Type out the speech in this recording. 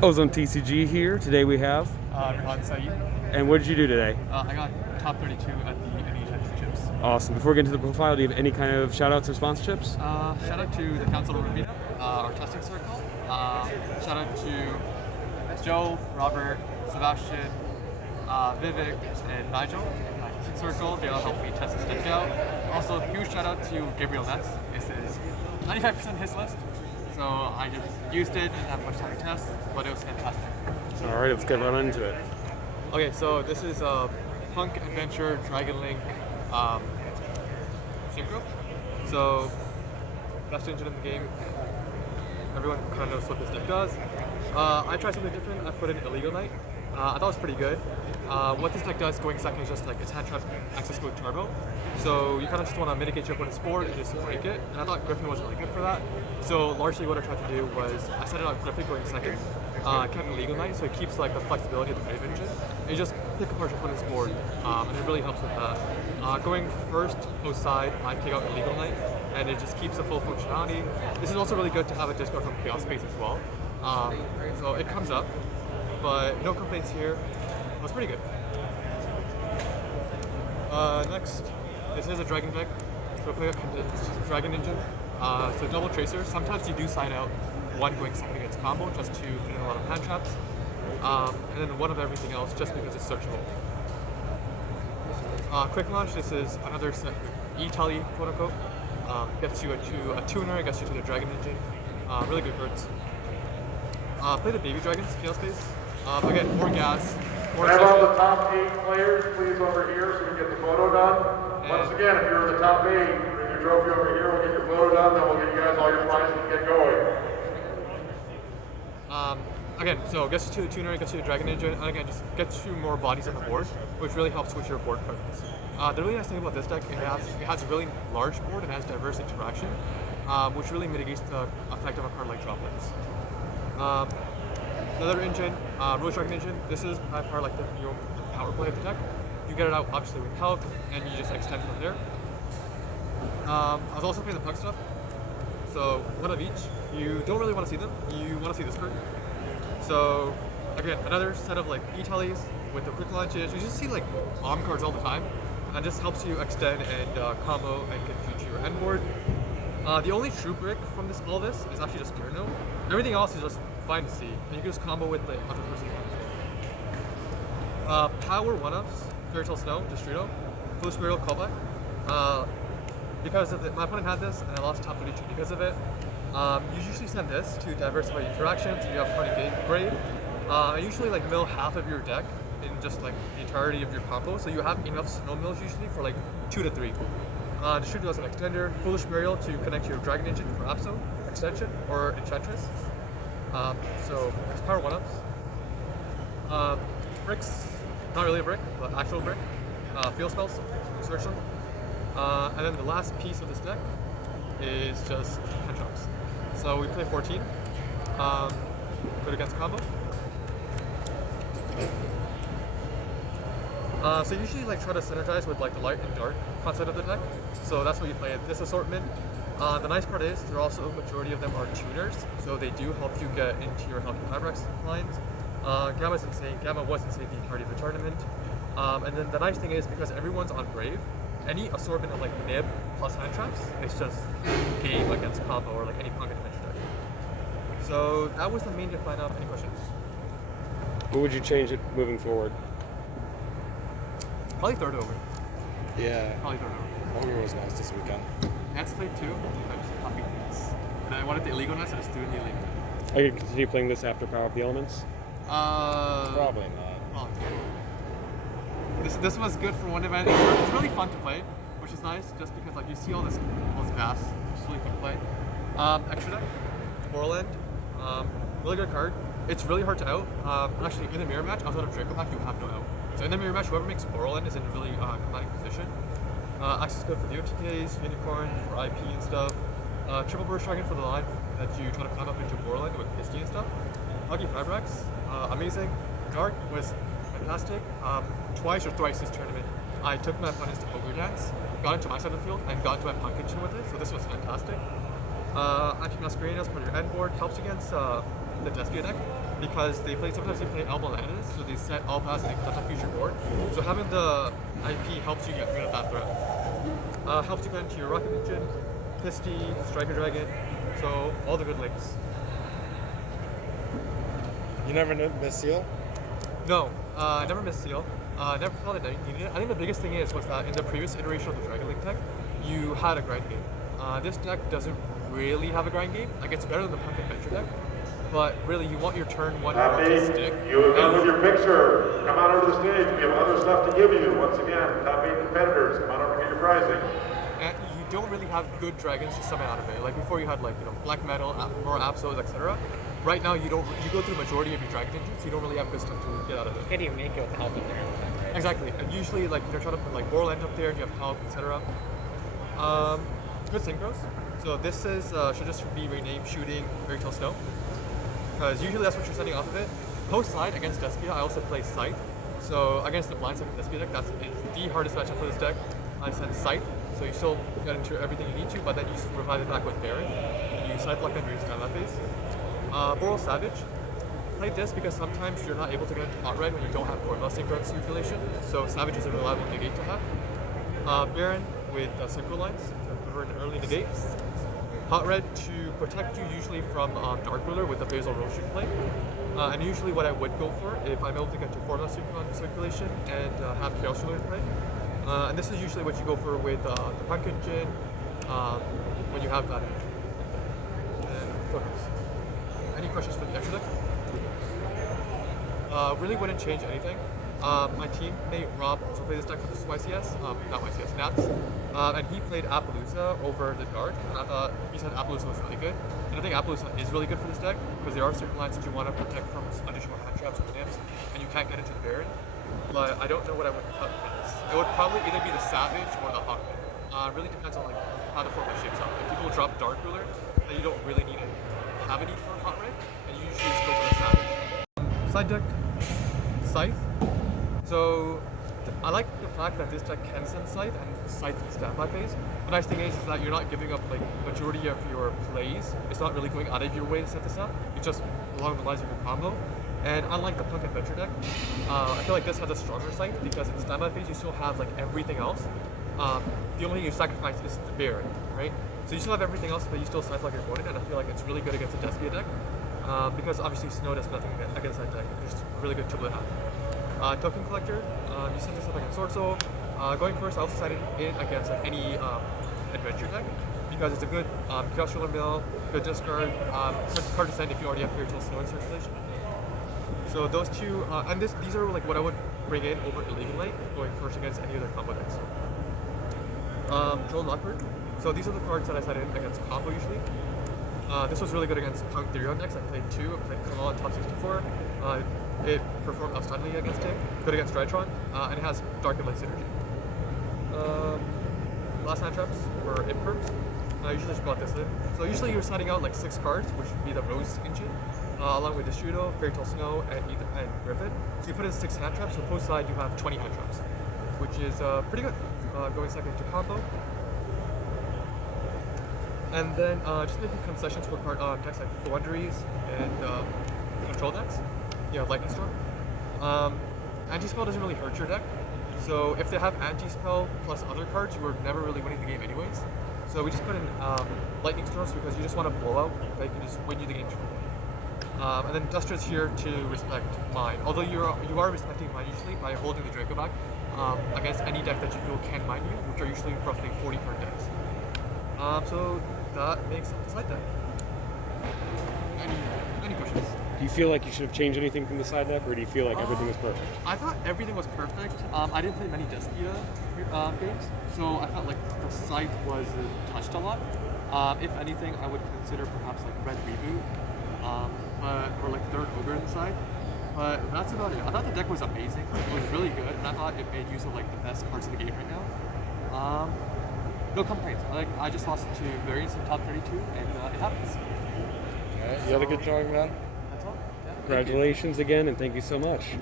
OzoneTCG here. Today we have. Rehan Saeed. And what did you do today? I got top 32 at the NE Championships. Awesome. Before we get into the profile, do you have any kind of shout outs or sponsorships? Shout out to the Council of Rubina, our testing circle. Shout out to Joe, Robert, Sebastian, Vivek, and Nigel, my testing circle. They all helped me test the stick out. Also, huge shout out to Gabriel Nets. This is 95% his list. So I just used it, didn't have much time to test, but it was fantastic. All right, let's get right on into it. Okay, so this is a Punk Adventure Dragon Link synchro. So best engine in the game. Everyone kind of knows what this deck does. I tried something different. I put in Illegal Knight. I thought it was pretty good. What this deck does going second is just like its hand trap access code turbo. So you kind of just want to mitigate your opponent's board and just break it. And I thought Griffin was really good for that. So largely what I tried to do was I set it up Griffin going second. Kept Illegal Knight, so it keeps like the flexibility of the Brave engine. And you just pick apart your opponent's board, and it really helps with that. Going first post side, I kick out Illegal Knight, and it just keeps the full functionality. This is also really good to have a discard from Chaos Space as well. So it comes up, but no complaints here. It was pretty good. Next, this is a Dragon deck. So play a Dragon engine. So double Tracer. Sometimes you do side out one going second against combo just to fit in a lot of hand traps. And then one of everything else just because it's searchable. Quick launch, this is another set E-Tally, quote unquote. Gets you to a tuner, gets you to the Dragon engine. Really good cards. Play the Baby Dragons, Chaos Space. Again, more gas. Can I have all the top 8 players please over here so we can get the photo done? Once again, if you're in the top 8, bring your trophy over here, we'll get your photo done, then we'll get you guys all your prizes and get going. Again, so gets you to the tuner, gets you to the Dragon engine, and again, just gets you more bodies on the board, which really helps with your board presence. The really nice thing about this deck, it has a really large board and has diverse interaction, which really mitigates the effect of a card like Droplets. Another engine, Rose Dragon engine. This is by far like the power play of the deck. You get it out obviously with health, and you just extend from there. I was also playing the Pug stuff. So one of each. You don't really want to see them. You want to see this card. So again, another set of like E-Tallies with the quick launches. You just see like Om cards all the time, and just helps you extend and combo and get you to your end board. The only true brick from all this is actually just Gear Note. Everything else is just fine to see, and you can just combo with the other person as well. Power 1-ups, Fairy Tale Snow, Destrudo, Foolish Burial, Callback. Because of my opponent had this, and I lost top 32 because of it. You usually send this to diversify your interactions. You have Party Brave. I usually like mill half of your deck in just like the entirety of your combo, so you have enough snow mills usually for like 2 to 3. Destrudo as an extender, Foolish Burial to connect your Dragon Engine for Apso, extension, or Enchantress. So it's power 1-ups. Bricks, not really a brick, but actual brick. Field spells, search them. And then the last piece of this deck is just hand traps. So we play 14. Good against combo. So you usually like try to synergize with like the light and dark concept of the deck. So that's what you play in this assortment. The nice part is there also a majority of them are tuners, so they do help you get into your Healthy Fabrics lines. Gamma's insane. Gamma was insane the entirety of the tournament. And then the nice thing is because everyone's on Brave, any assortment of like nib plus hand traps, it's just game against combo or like any Punk Adventure deck. So that was the main deck lineup. Any questions? What would you change it moving forward? Probably third over. Yeah, Probably third over. Ogre was nice this weekend. Nets played 2. I just copied Nets. And I wanted the illegal Nets, so I just threw in the illegal. Are you going to continue playing this after Power of the Elements? Probably not. Probably. This was good for one event. It's really fun to play, which is nice, just because like you see all this gas, it's really fun to play. Extra deck, Borland, really good card. It's really hard to out. Actually, in the mirror match, outside of Draco Pack, you have no out. So in the mirror match, whoever makes Borland is in a really commanding position. Access code for the OTKs, Unicorn for IP and stuff. Triple Burst Dragon for the line that you try to climb up into Borland with Pisty and stuff. Lucky Fabrics, amazing. Dark was fantastic. Twice or thrice this tournament, I took my opponents to Ogre Dance, got into my side of the field, and got into my Punk Kitchen with it, so this was fantastic. Anti-Masquerade as part of your end board helps against the Despia deck. because sometimes they play Albalandas, so they set all paths and they cut off your board. So having the IP helps you get rid of that threat. Helps you get into your Rocket Engine, Pisty, Striker Dragon, so all the good links. You never miss Seal? No, I never missed Seal. Never felt it needed it. I think the biggest thing was that in the previous iteration of the Dragon Link deck, you had a grind game. This deck doesn't really have a grind game. Like, it's better than the Punk Adventure deck, but really you want your turn 1 Happy, to stick. you are done with your picture. Come on over to the stage. We have other stuff to give you. Once again, top 8 competitors, come on over and get your prizing. And you don't really have good dragons to summon out of it. Like before you had black metal, more Absols, etc. Right now you go through the majority of your dragon engines, so you don't really have good stuff to get out of it. How do you make it with help in there? Right? Exactly. And usually you're trying to put Moral End up there and you have help, etc. Good synchros. So this is should just be renamed Shooting Fairy Tale Snow, because usually that's what you're sending off of it. Post side against Despia, I also play Scythe. So against the blind second Despia deck, it's the hardest matchup for this deck. I send Scythe, so you still get into everything you need to, but then you revive it back with Baron, and you Scythe lock under your standout phase. Boral Savage. Play this because sometimes you're not able to get into Hot Red when you don't have Formula Synchro circulation, so Savage is a reliable negate to have. Baron with Synchro Lines to convert an early negate. Hot Red to protect you usually from Dark Ruler with the Basil Roshan play. And usually what I would go for if I'm able to get to Formula circulation and have Chaos Ruler in play. And this is usually what you go for with the Punk Engine when you have that. And focus. Any questions for the extra deck? Really wouldn't change anything. My teammate Rob also played this deck for the YCS, not YCS, Nats. And he played Appaloosa over the Dark, and I thought he said Appaloosa was really good. And I think Appaloosa is really good for this deck, because there are certain lines that you want to protect from additional hand traps or nymphs, and you can't get into the Baron. But I don't know what I would cut for this. It would probably either be the Savage or the Hawkman. Really depends on how the format shapes up. If people drop Dark Ruler, then you don't really need to have a need for Hot Red, and you usually just go for the Savage. Side deck, Scythe. So I like the fact that this deck can send Scythe and Scythe in standby phase. The nice thing is that you're not giving up majority of your plays. It's not really going out of your way to set this up. It's just along the lines of your combo. And unlike the Punk Adventure deck, I feel like this has a stronger Scythe because in standby phase you still have everything else. The only thing you sacrifice is the Baron, right? So you still have everything else, but you still Scythe like your opponent, and I feel like it's really good against a Despia deck. Because obviously Snow does nothing against that deck. It's just a really good tool to have. Token Collector, you set this up against Sword Soul. Going first, I also sided it against any adventure deck because it's a good Chaos Ruler mill, good discard, card to send if you already have Fairy Tale Snow in circulation. So those two, and these are what I would bring in over Illegal Light, going first against any other combo decks. Drone Lockbird. So these are the cards that I sided against combo usually. This was really good against Punk 3 decks. I played 2. I played Kamal on top 64. It performed outstandingly against him. Good against Drytron. And it has Dark and Light synergy. Last hand traps were Imperms. I usually just brought this in. So usually you're setting out 6 cards, which would be the Rose Engine, along with Yugioh, Fairy Tale Snow, and Griffin. So you put in 6 hand traps. So post side you have 20 hand traps, which is pretty good. Going second to combo. And then just making concessions for decks like Floowandereeze and control decks. Lightning Storm. Anti-Spell doesn't really hurt your deck. So if they have Anti-Spell plus other cards, you were never really winning the game anyways. So we just put in Lightning Storms because you just want to blow out, they can just win you the game. And then Dustra's here to respect mine. Although you are respecting mine usually by holding the Draco back against any deck that you feel can mine you, which are usually roughly 40 per decks. So that makes up the side deck. Any questions? Do you feel like you should have changed anything from the side deck, or do you feel like everything was perfect? I thought everything was perfect. I didn't play many Despia games, so I felt like the site was touched a lot. If anything, I would consider perhaps Red Reboot, or Third Ogre in the side. But that's about it. I thought the deck was amazing. It was really good, and I thought it made use of the best cards in the game right now. No complaints. I just lost to variants in top 32, and it happens. Alright, you had a good drawing, man. That's all. Yeah, Congratulations again, and thank you so much.